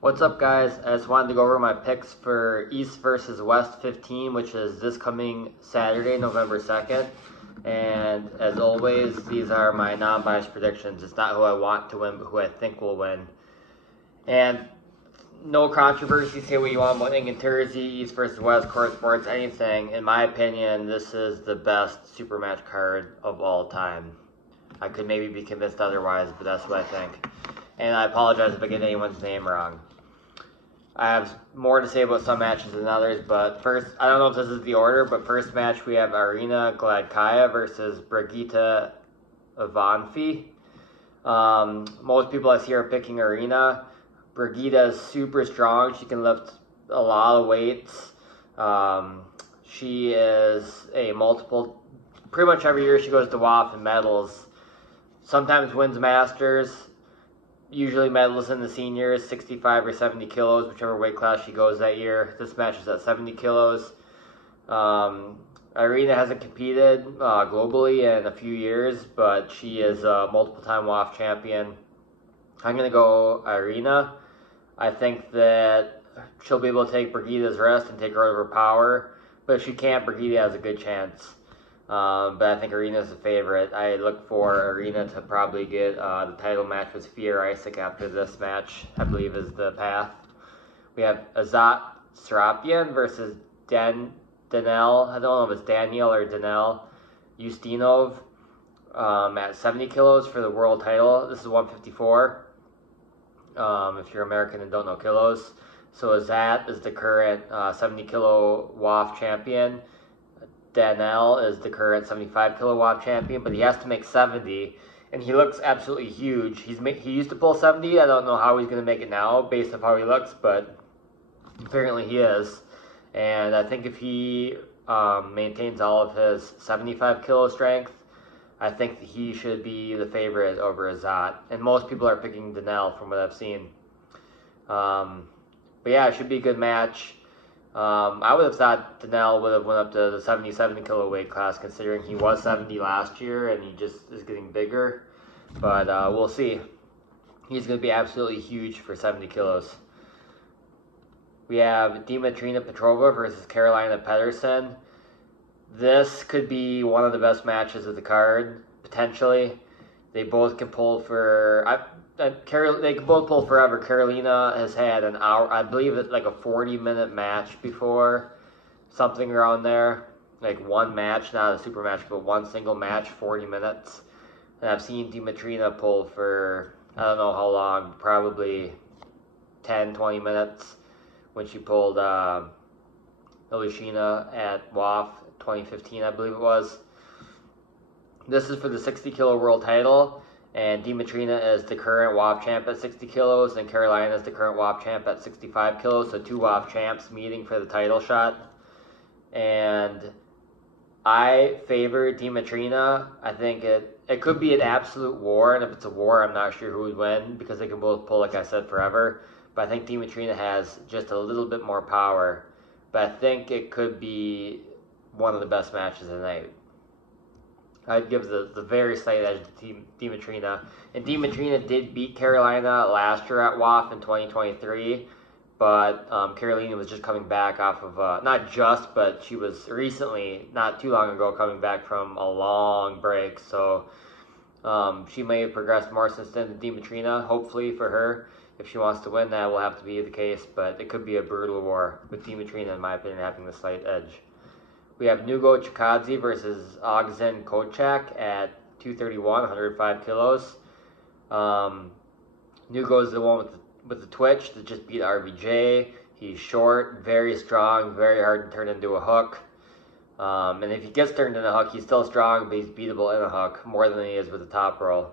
What's up, guys? I just wanted to go over my picks for East versus West 15, which is this coming Saturday, November 2nd. And as always, these are my non-biased predictions. It's not who I want to win, but who I think will win. And no controversy, say what you want about England Jersey, East versus West, Court Sports, anything. In my opinion, this is the best super match card of all time. I could maybe be convinced otherwise, but that's what I think. And I apologize if I get anyone's name wrong. I have more to say about some matches than others, but first, I don't know if this is the order, but first match we have Arina Gladkaya versus Brigitte Ivanfi. Most people I see are picking Arina. Brigitte is super strong. She can lift a lot of weights. She is a multiple, pretty much every year she goes to WAF and medals. Sometimes wins Masters. Usually medals in the seniors, 65 or 70 kilos, whichever weight class she goes that year. This match is at 70 kilos. Irina hasn't competed globally in a few years, but she is a multiple-time WAF champion. I'm going to go Irina. I think that she'll be able to take Brigitte's rest and take her out of her power, but if she can't, Brigitte has a good chance. But I think Arena's the favorite. I look for Arena to probably get the title match with Fier Isaac after this match, I believe is the path. We have Azat Serapian versus Daniel, I don't know if it's Daniel or Danel Ustinov at 70 kilos for the world title. This is 154 if you're American and don't know kilos. So Azat is the current 70 kilo WAF champion. Danel is the current 75 kilo WAF champion, but he has to make 70, and he looks absolutely huge. He used to pull 70. I don't know how he's going to make it now based on how he looks, but apparently he is. And I think if he maintains all of his 75 kilo strength, I think he should be the favorite over Azat. And most people are picking Danel from what I've seen. But yeah, it should be a good match. I would have thought Danel would have went up to the 77 kilo weight class, considering he was 70 last year and he just is getting bigger. But we'll see. He's going to be absolutely huge for 70 kilos. We have Dimitrina Petrova versus Carolina Pedersen. This could be one of the best matches of the card, potentially. They both can pull for... they can both pull forever. Carolina has had an hour, I believe it's like a 40-minute match before, something around there. Like one match, not a super match, but one single match, 40 minutes. And I've seen Dimitrina pull for, I don't know how long, probably 10, 20 minutes when she pulled Elishina at WAF 2015, I believe it was. This is for the 60 kilo world title. And Dimitrina is the current WAF champ at 60 kilos, and Carolina is the current WAF champ at 65 kilos. So two WAF champs meeting for the title shot. And I favor Dimitrina. I think it could be an absolute war, and if it's a war, I'm not sure who would win because they can both pull, like I said, forever. But I think Dimitrina has just a little bit more power. But I think it could be one of the best matches of the night. I'd give the very slight edge to Dimitrina. And Dimitrina did beat Carolina last year at WAF in 2023. But Carolina was just coming back off of, not just, but she was recently, not too long ago, coming back from a long break. So she may have progressed more since then than Dimitrina, hopefully for her. If she wants to win, that will have to be the case. But it could be a brutal war with Dimitrina, in my opinion, having the slight edge. We have Nugo Chikadze versus Ogzen Kochak at 231, 105 kilos. Nugo is the one with the twitch that just beat RVJ. He's short, very strong, very hard to turn into a hook. And if he gets turned into a hook, he's still strong, but he's beatable in a hook more than he is with the top roll,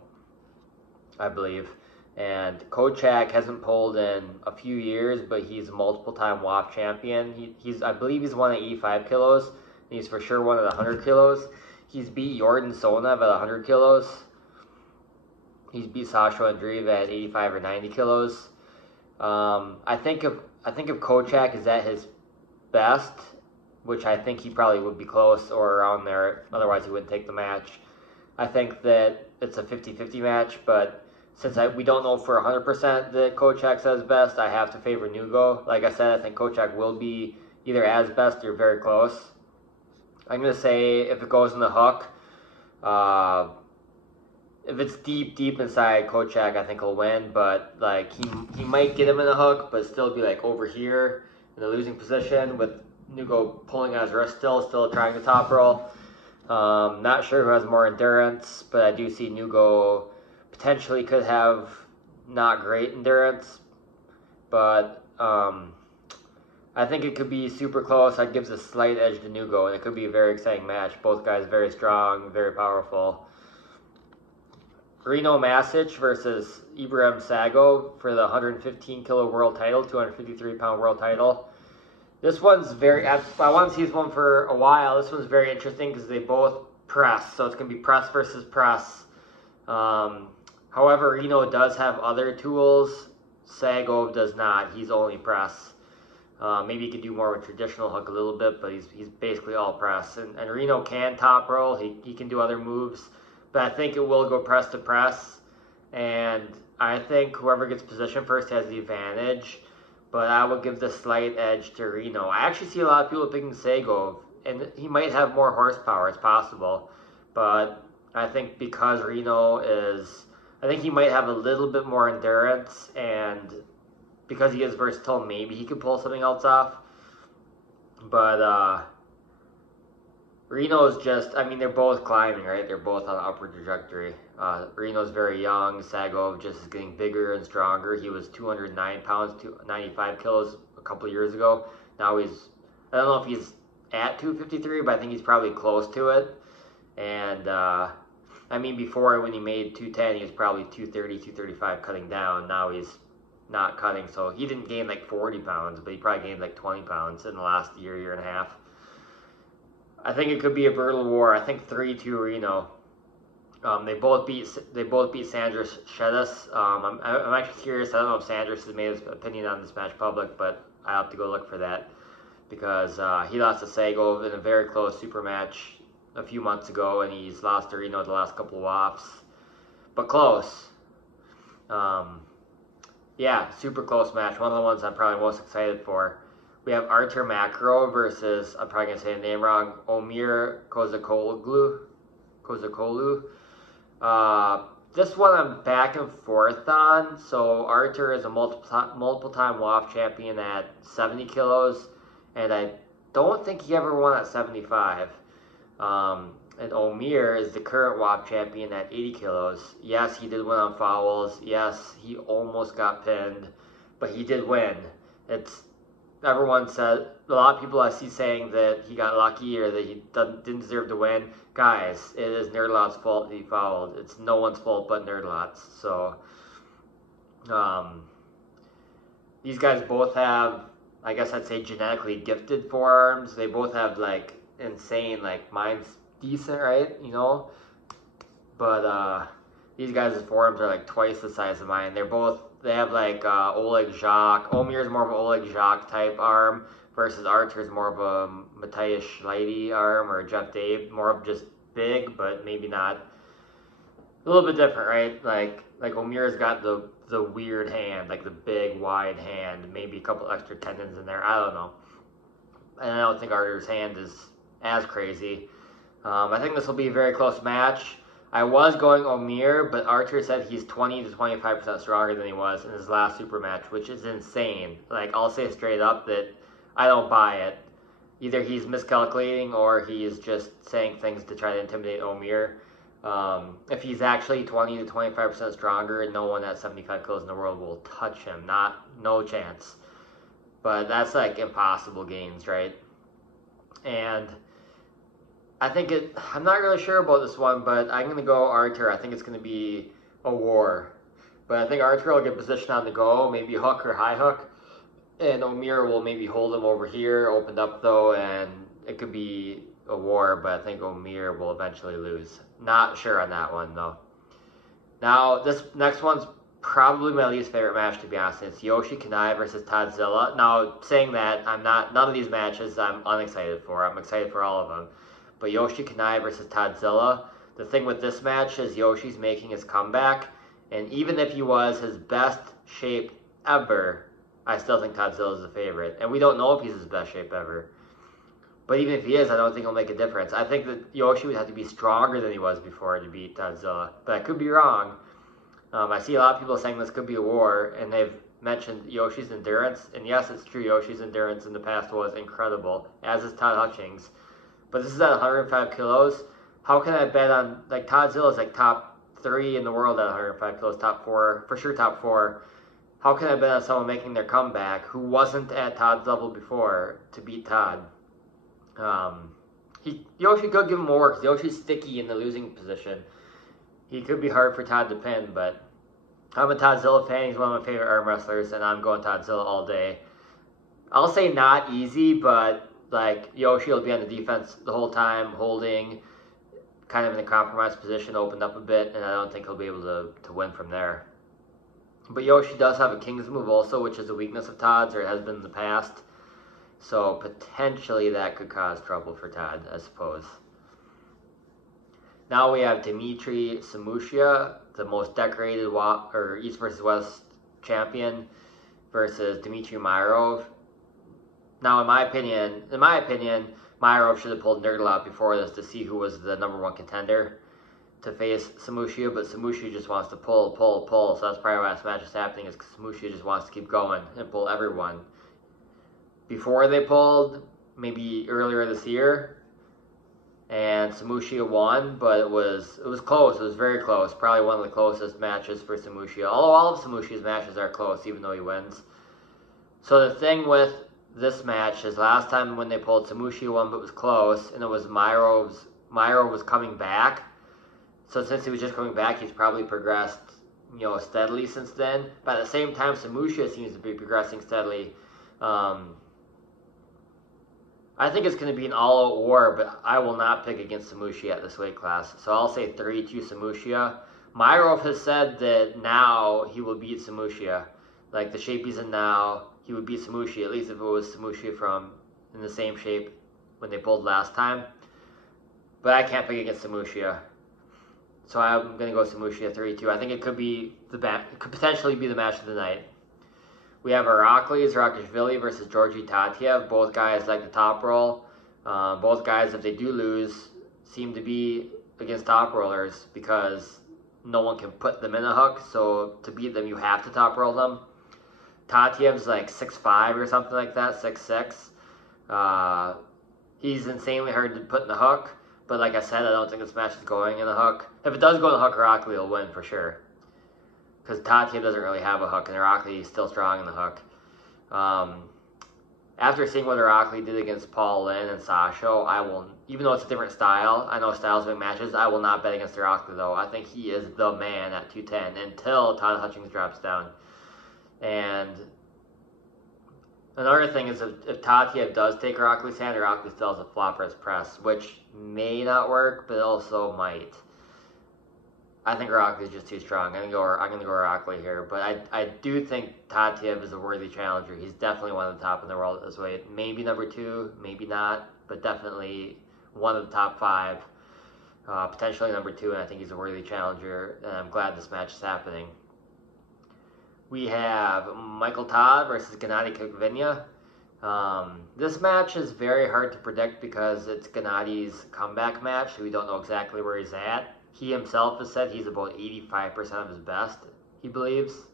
I believe. And Kochak hasn't pulled in a few years, but he's a multiple-time WAF champion. I believe he's won at 85 kilos. He's for sure one at 100 kilos. He's beat Jordan Sonev at 100 kilos. He's beat Sasha Andreeva at 85 or 90 kilos. I think if Kochak is at his best, which I think he probably would be close or around there, otherwise he wouldn't take the match. I think that it's a 50-50 match, but since we don't know for 100% that Kochak says best, I have to favor Nugo. Like I said, I think Kochak will be either as best or very close. I'm going to say if it goes in the hook, if it's deep inside Kochak, I think he'll win. But like he might get him in the hook, but still be like over here in the losing position with Nugo pulling on his wrist still trying to top roll. Not sure who has more endurance, but I do see Nugo potentially could have not great endurance, but I think it could be super close. I'd give a slight edge to Nugo, and it could be a very exciting match. Both guys very strong, very powerful. Reno Masic versus Ibrahim Sago for the 115 kilo world title, 253 pound world title. This one's very, I want to see this one for a while. This one's very interesting because they both press, so it's going to be press versus press. However, Reno does have other tools. Sago does not. He's only press. Maybe he could do more of a traditional hook a little bit, but he's basically all press. And Reno can top roll. He can do other moves, but I think it will go press to press. And I think whoever gets position first has the advantage. But I would give the slight edge to Reno. I actually see a lot of people picking Sago, and he might have more horsepower. It's possible, but I think because Reno I think he might have a little bit more endurance, and because he is versatile, maybe he could pull something else off. But Reno's just, I mean, they're both climbing, right? They're both on an upward trajectory. Reno's very young. Sago just is getting bigger and stronger. He was 209 pounds to 95 kilos a couple years ago. Now I don't know if he's at 253, but I think he's probably close to it. And, I mean, before when he made 210, he was probably 230, 235 cutting down. Now he's not cutting, so he didn't gain like 40 pounds, but he probably gained like 20 pounds in the last year and a half. I think it could be a brutal war. I think 3-2 Reno. They both beat Sandras Shedas. I'm actually curious. I don't know if Sandras has made his opinion on this match public, but I have to go look for that because he lost to Sago in a very close super match a few months ago, and he's lost to Reno the last couple of WAFs, but close. Yeah, super close match. One of the ones I'm probably most excited for. We have Artur Makro versus, I'm probably going to say the name wrong, Omir Kozakoglu. This one I'm back and forth on. So Artur is a multiple-time WAF champion at 70 kilos, and I don't think he ever won at 75. And Omir is the current WAP champion at 80 kilos. Yes, he did win on fouls. Yes, he almost got pinned, but he did win. Everyone said, a lot of people I see saying that he got lucky or that he didn't deserve to win. Guys, it is Nerdlot's fault that he fouled. It's no one's fault but Nerdlot's. So, these guys both have, I guess I'd say, genetically gifted forearms. They both have like insane, like mine's decent, right? You know, but these guys' forearms are like twice the size of mine. They have like Oleg Jacques. Omir's more of an Oleg Jacques type arm versus Artur's more of a Matthias Schleide arm or Jeff Dave, more of just big, but maybe not. A little bit different, right? Like Omir's got the weird hand, like the big wide hand, maybe a couple extra tendons in there. I don't know. And I don't think Artur's hand is as crazy. I think this will be a very close match. I was going Omir, but Artur said he's 20 to 25% stronger than he was in his last super match, which is insane. Like, I'll say straight up that I don't buy it. Either he's miscalculating or he is just saying things to try to intimidate Omir. If he's actually 20 to 25% stronger, no one at 75 kilos in the world will touch him. No chance. But that's like impossible gains, right? And I'm not really sure about this one, but I'm going to go Artur. I think it's going to be a war. But I think Artur will get positioned on the go, maybe hook or high hook. And Omir will maybe hold him over here, opened up though, and it could be a war, but I think Omir will eventually lose. Not sure on that one though. Now, this next one's probably my least favorite match, to be honest. It's Yoshi Kanai versus Tadzilla. Now, saying that, none of these matches I'm unexcited for. I'm excited for all of them. But Yoshi Kanai versus Tadzilla, the thing with this match is Yoshi's making his comeback, And even if he was his best shape ever, I still think Tadzilla is the favorite. And we don't know if he's his best shape ever. But even if he is, I don't think it'll make a difference. I think that Yoshi would have to be stronger than he was before to beat Godzilla. But I could be wrong. I see a lot of people saying this could be a war, and they've mentioned Yoshi's endurance. And yes, it's true, Yoshi's endurance in the past was incredible, as is Todd Hutchings. But this is at 105 kilos. How can I bet on, like, Godzilla is like top 3 in the world at 105 kilos, top 4, for sure top 4. How can I bet on someone making their comeback who wasn't at Todd's level before to beat Todd? Yoshi could give him more because Yoshi's sticky in the losing position. He could be hard for Todd to pin, but I'm a Tadzilla fan. He's one of my favorite arm wrestlers, and I'm going Tadzilla all day. I'll say not easy, but like Yoshi will be on the defense the whole time, holding, kind of in a compromised position, opened up a bit, and I don't think he'll be able to win from there. But Yoshi does have a King's move also, which is a weakness of Todd's, or it has been in the past. So potentially that could cause trouble for Todd, I suppose. Now we have Dmitry Samushia, the most decorated East versus West champion, versus Dmitry Myrov. Now, in my opinion, Myrov should have pulled Nerdlop before this to see who was the #1 contender to face Samushia, but Samushia just wants to pull. So that's probably why this match is happening, is because Samushia just wants to keep going and pull everyone. Before they pulled, maybe earlier this year, and Samushia won, but it was close. It was very close. Probably one of the closest matches for Samushia. Although all of Samushia's matches are close, even though he wins. So the thing with this match is last time when they pulled, Samushia won, but it was close, and it was Myrov was coming back. So since he was just coming back, he's probably progressed, steadily since then. But at the same time, Samushia seems to be progressing steadily. I think it's going to be an all-out war, but I will not pick against Samushia at this weight class. So I'll say 3-2 Samushia. Myrov has said that now he will beat Samushia. Like the shape he's in now, he would beat Samushia, at least if it was Samushia from in the same shape when they pulled last time. But I can't pick against Samushia. So I'm going to go Samushia 3-2. I think it could potentially be the match of the night. We have Iraklis Rakashvili versus Georgi Tatiev. Both guys like the top roll. Both guys, if they do lose, seem to be against top rollers because no one can put them in a hook. So to beat them, you have to top roll them. Tatiev's like 6'5" or something like that, 6'6". He's insanely hard to put in the hook. But like I said, I don't think this match is going in the hook. If it does go in the hook, Irakli will win for sure. Because Tatiev doesn't really have a hook, and Irakli is still strong in the hook. After seeing what Irakli did against Paul Lynn and Sasho, even though it's a different style, I know styles make matches, I will not bet against Irakli though. I think he is the man at 210 until Todd Hutchings drops down. And another thing is if Tatiev does take Irakli's hand, Irakli still has a flopper's press, which may not work, but also might. I think Irakli is just too strong. I'm gonna go Irakli here, but I do think Tatiev is a worthy challenger. He's definitely one of the top in the world at this weight. Maybe #2, maybe not, but definitely one of the top 5. Potentially #2, and I think he's a worthy challenger. And I'm glad this match is happening. We have Michael Todd versus Gennady Kukvinya. This match is very hard to predict because it's Gennady's comeback match. So we don't know exactly where he's at. He himself has said he's about 85% of his best, he believes.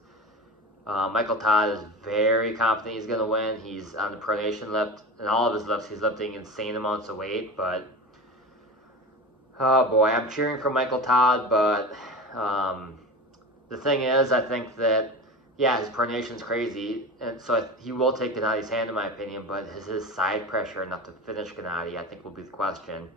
Michael Todd is very confident he's going to win. He's on the pronation lift, and all of his lifts, he's lifting insane amounts of weight. But, oh boy, I'm cheering for Michael Todd, but the thing is, I think that, yeah, his pronation's crazy, and so he will take Gennady's hand, in my opinion, but is his side pressure enough to finish Gennady, I think will be the question.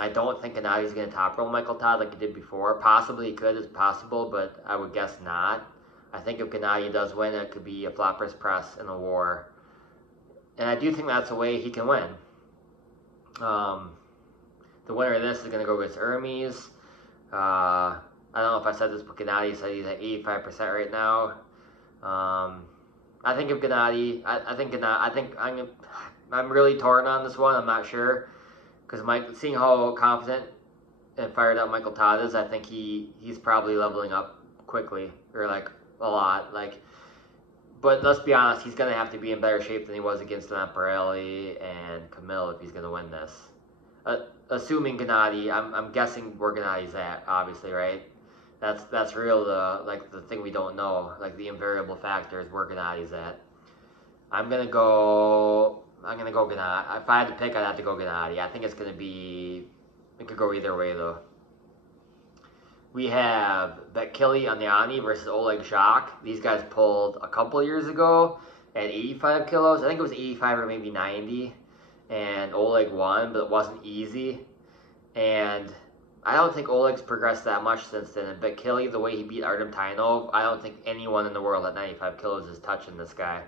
I don't think Gennady's going to top roll Michael Todd like he did before. Possibly he could, it's possible, but I would guess not. I think if Gennady does win, it could be a flopper's press in a war. And I do think that's a way he can win. The winner of this is going to go against Hermes. I don't know if I said this, but Gennady said he's at 85% right now. I think if Gennady, I'm really torn on this one. I'm not sure. Because seeing how confident and fired up Michael Todd is, I think he's probably leveling up quickly, or like a lot. Like, but let's be honest, he's gonna have to be in better shape than he was against Lamparelli and Camille if he's gonna win this. Assuming Gennady, I'm guessing where Gennady's at, obviously, right? That's real. The thing we don't know, like the invariable factor is where Gennady's at. I'm gonna go Gennady. If I had to pick, I'd have to go Gennady. I think it's gonna be. It could go either way though. We have Bekele Aniani versus Oleg Jacques. These guys pulled a couple years ago at 85 kilos. I think it was 85 or maybe 90. And Oleg won, but it wasn't easy. And I don't think Oleg's progressed that much since then. And Bekele, the way he beat Artem Tainov, I don't think anyone in the world at 95 kilos is touching this guy.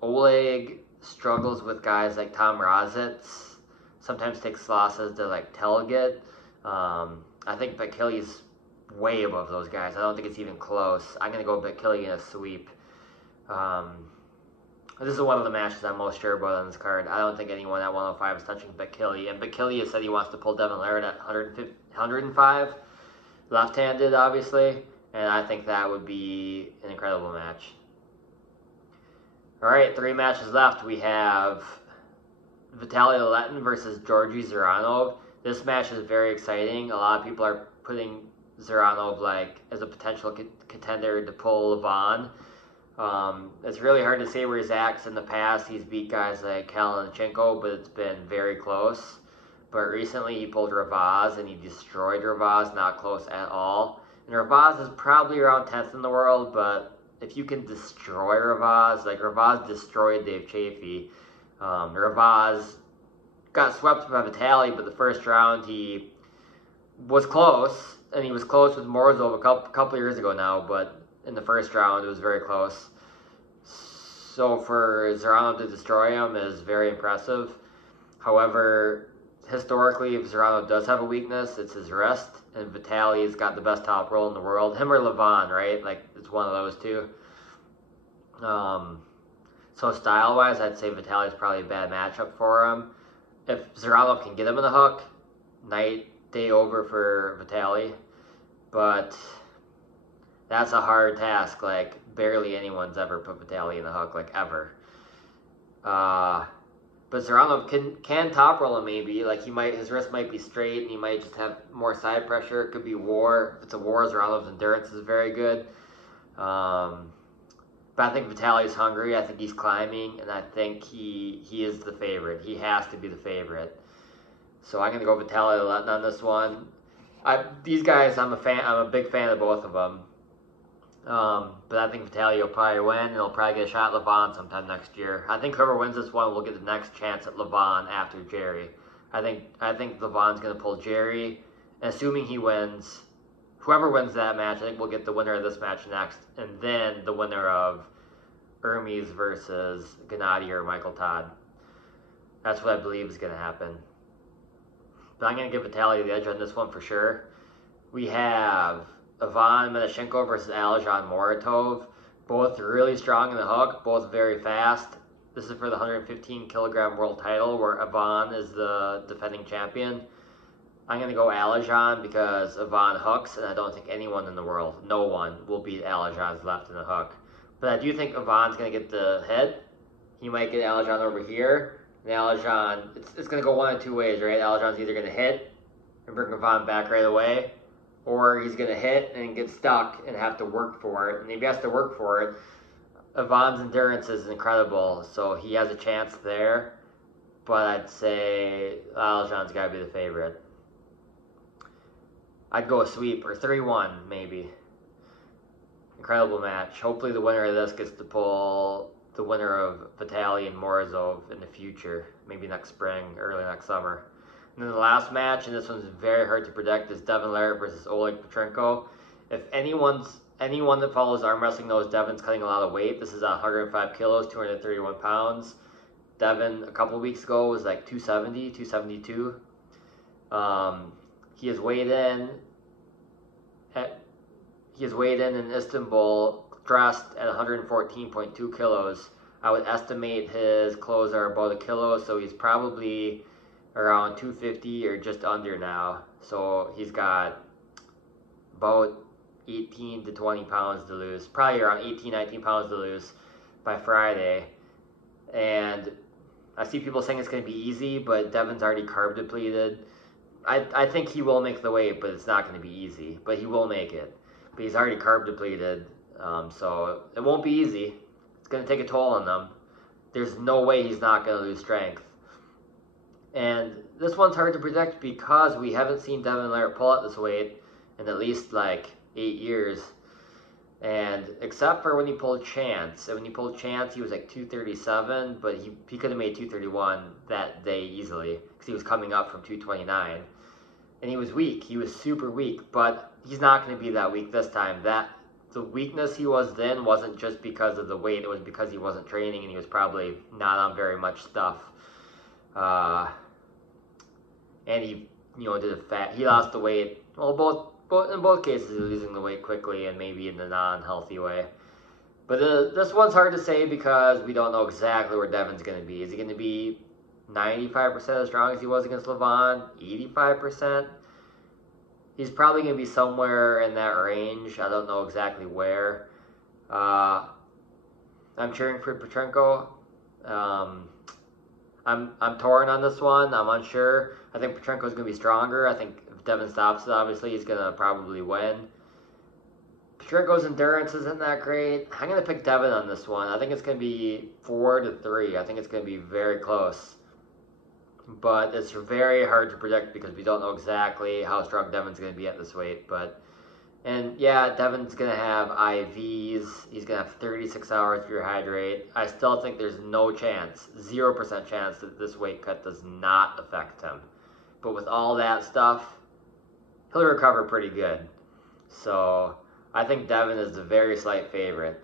Oleg struggles with guys like Tom Razitz. Sometimes takes losses to like Telget. I think Bekele's way above those guys. I don't think it's even close. I'm going to go Bekele in a sweep. This is one of the matches I'm most sure about on this card. I don't think anyone at 105 is touching Bekele. And Bekele has said he wants to pull Devin Laird at 105. Left-handed, obviously. And I think that would be an incredible match. All right, 3 matches left. We have Vitaly Letin versus Georgi Ziranov. This match is very exciting. A lot of people are putting Ziranov like as a potential contender to pull Levon. It's really hard to say where he's at, 'cause in the past he's beat guys like Kalinichenko, but it's been very close. But recently he pulled Ravaz and he destroyed Ravaz, not close at all. And Ravaz is probably around 10th in the world, but if you can destroy Ravaz, like Ravaz destroyed Dave Chaffee. Ravaz got swept by Vitaly, but the first round he was close, and he was close with Morozov a couple years ago now, but in the first round it was very close. So for Ziranov to destroy him is very impressive. However, historically, if Ziranov does have a weakness, it's his wrist, and Vitaly's got the best top roll in the world. Him or Levon, right? Like, it's one of those two. So style-wise, I'd say Vitaly's probably a bad matchup for him. If Ziranov can get him in the hook, day over for Vitaly. But that's a hard task. Like, barely anyone's ever put Vitaly in the hook, like, ever. But Ziranov can top roll him maybe. Like, his wrist might be straight, and he might just have more side pressure. It could be war. If it's a war, Ziranov's endurance is very good. But I think Vitaly's hungry. I think he's climbing, and I think he is the favorite. He has to be the favorite. So I'm gonna go Vitaly Letin on this one. These guys, I'm a big fan of both of them. But I think Vitaly will probably win, and he'll probably get a shot at Levon sometime next year. I think whoever wins this one will get the next chance at Levon after Jerry. I think Levon's gonna pull Jerry, and assuming he wins. Whoever wins that match, I think we'll get the winner of this match next, and then the winner of Hermes versus Gennady or Michael Todd. That's what I believe is going to happen. But I'm going to give Vitaly the edge on this one for sure. We have Ivan Menashenko versus Aljan Moratov. Both really strong in the hook, both very fast. This is for the 115 kilogram world title, where Ivan is the defending champion. I'm going to go Aljan because Ivan hooks, and I don't think anyone in the world, no one, will beat Aljan's left in the hook. But I do think Ivan's going to get the head. He might get Aljan over here. And Aljan, it's going to go one of two ways, right? Aljan's either going to hit and bring Ivan back right away, or he's going to hit and get stuck and have to work for it. And if he has to work for it, Ivan's endurance is incredible, so he has a chance there. But I'd say Aljan's got to be the favorite. I'd go a sweep, or 3-1 maybe. Incredible match. Hopefully the winner of this gets to pull the winner of Vitaly and Morozov in the future. Maybe next spring, early next summer. And then the last match, and this one's very hard to predict, is Devin Laird versus Oleg Petrenko. If anyone that follows arm wrestling knows Devin's cutting a lot of weight. This is 105 kilos, 231 pounds. Devin, a couple weeks ago, was like 270, 272. He has weighed in Istanbul, dressed at 114.2 kilos. I would estimate his clothes are about a kilo, so he's probably around 250 or just under now. So he's got about 18 to 20 pounds to lose, probably around 18, 19 pounds to lose by Friday. And I see people saying it's going to be easy, but Devin's already carb depleted. I think he will make the weight, but it's not going to be easy. But he will make it. But he's already carb depleted, so it won't be easy. It's going to take a toll on them. There's no way he's not going to lose strength. And this one's hard to predict because we haven't seen Devin Larratt pull at this weight in at least like 8 years. And except for when he pulled Chance. And when he pulled Chance, he was like 237, but he could have made 231 that day easily because he was coming up from 229. And he was weak. He was super weak, but he's not going to be that weak this time. The weakness he was then wasn't just because of the weight. It was because he wasn't training and he was probably not on very much stuff. And he, did a fat. He lost the weight. Well, in both cases, he's losing the weight quickly and maybe in a non-healthy way. But this one's hard to say because we don't know exactly where Devin's going to be. Is he going to be 95% as strong as he was against Levon? 85%? He's probably going to be somewhere in that range. I don't know exactly where. I'm cheering for Petrenko. I'm torn on this one. I'm unsure. I think Petrenko's going to be stronger. I think if Devin stops it, obviously, he's going to probably win. Petrenko's endurance isn't that great. I'm going to pick Devin on this one. I think it's going to be 4-3. I think it's going to be very close. But it's very hard to predict because we don't know exactly how strong Devin's going to be at this weight. And yeah, Devin's going to have IVs. He's going to have 36 hours to rehydrate. I still think there's no chance, 0% chance that this weight cut does not affect him. But with all that stuff, he'll recover pretty good. So I think Devin is the very slight favorite.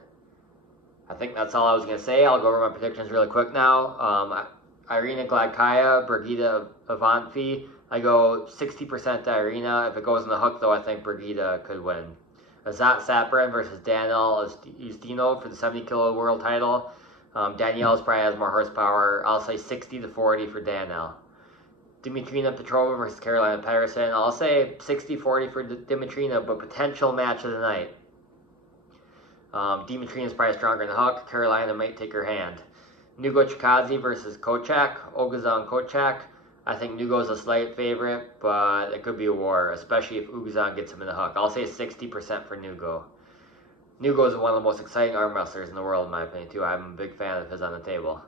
I think that's all I was going to say. I'll go over my predictions really quick now. Irina Gladkaya, Brigida Avantfi. I go 60% to Irina. If it goes in the hook, though, I think Brigida could win. Azat Saprin versus Danielle Ustino for the 70-kilo world title. Danielle's probably has more horsepower. I'll say 60-40 for Danielle. Dimitrina Petrova versus Carolina Pedersen. I'll say 60-40 for Dimitrina, but potential match of the night. Dimitrina's probably stronger in the hook. Carolina might take her hand. Nugo Chikazi versus Kochak. Oguzhan Kochak. I think Nugo's a slight favorite, but it could be a war, especially if Oguzhan gets him in the hook. I'll say 60% for Nugo. Nugo is one of the most exciting arm wrestlers in the world, in my opinion, too. I'm a big fan of his on the table.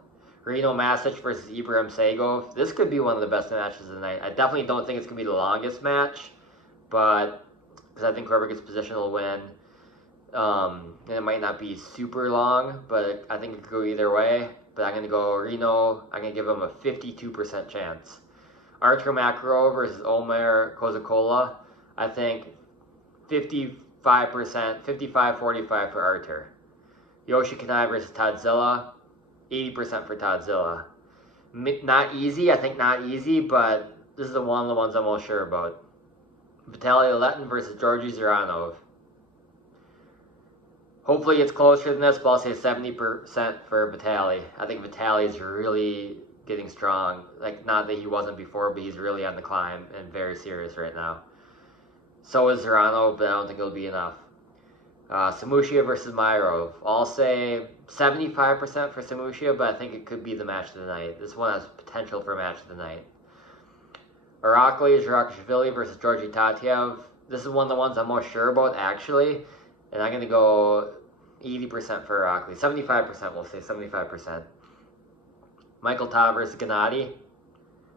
Reno Masic versus Ibrahim Sagov. This could be one of the best matches of the night. I definitely don't think it's going to be the longest match, but because I think whoever gets position will win. And it might not be super long, but I think it could go either way. But I'm going to go Reno. I'm going to give him a 52% chance. Artur Makarov versus Omer Kozakola. I think 55%, 55-45 for Artur. Yoshi Kanai versus Tadzilla. 80% for Tadzilla. Not easy. I think not easy, but this is one of the ones I'm most sure about. Vitaly Letin versus Georgi Ziranov. Hopefully it's closer than this, but I'll say 70% for Vitaly. I think Vitaly's really getting strong. Like, not that he wasn't before, but he's really on the climb and very serious right now. So is Ziranov, but I don't think it'll be enough. Samushia versus Myrov. I'll say 75% for Samushia, but I think it could be the match of the night. This one has potential for a match of the night. Irakli Zharakashvili versus Georgi Tatyev. This is one of the ones I'm most sure about, actually. And I'm going to go 80% for Irakli. 75%, we'll say 75%. Michael Todd versus Gennady.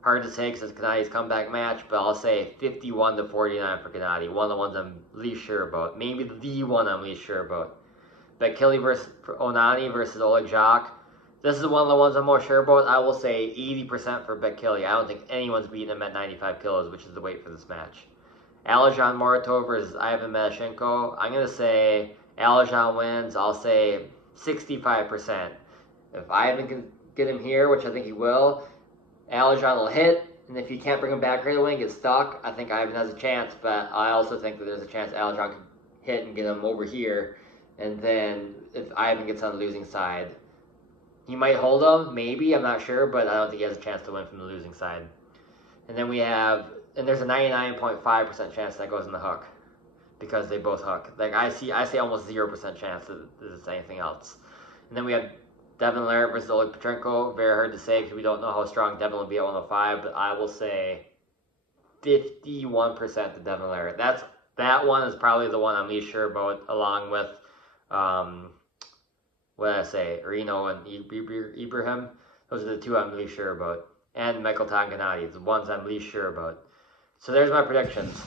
Hard to say because it's Gennady's comeback match, but I'll say 51-49 for Gennady. One of the ones I'm least sure about. Maybe the one I'm least sure about. Bekili versus Onani versus Oleg Jacques. This is one of the ones I'm most sure about. I will say 80% for Bekili. I don't think anyone's beaten him at 95 kilos, which is the weight for this match. Alijan Moratov versus Ivan Medashenko. I'm going to say Alijan wins. I'll say 65%. If Ivan can get him here, which I think he will, Alijan will hit, and if he can't bring him back right away and get stuck, I think Ivan has a chance, but I also think that there's a chance Alijan can hit and get him over here, and then if Ivan gets on the losing side, he might hold him, maybe, I'm not sure, but I don't think he has a chance to win from the losing side. And then we have, and there's a 99.5% chance that goes in the hook because they both hook. Like I say almost 0% chance that it's anything else. And then we have Devin Larratt versus Oleg Petrenko. Very hard to say because we don't know how strong Devin will be at 105, but I will say 51% to Devin Larratt. That one is probably the one I'm least sure about, along with what did I say, Reno and Ibrahim. Those are the two I'm least sure about. And Michael Tanganati, the ones I'm least sure about. So there's my predictions.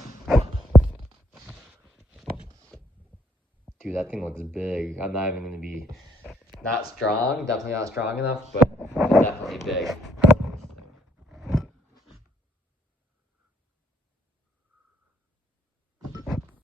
Dude, that thing looks big. I'm not even going to be not strong, definitely not strong enough, but definitely big.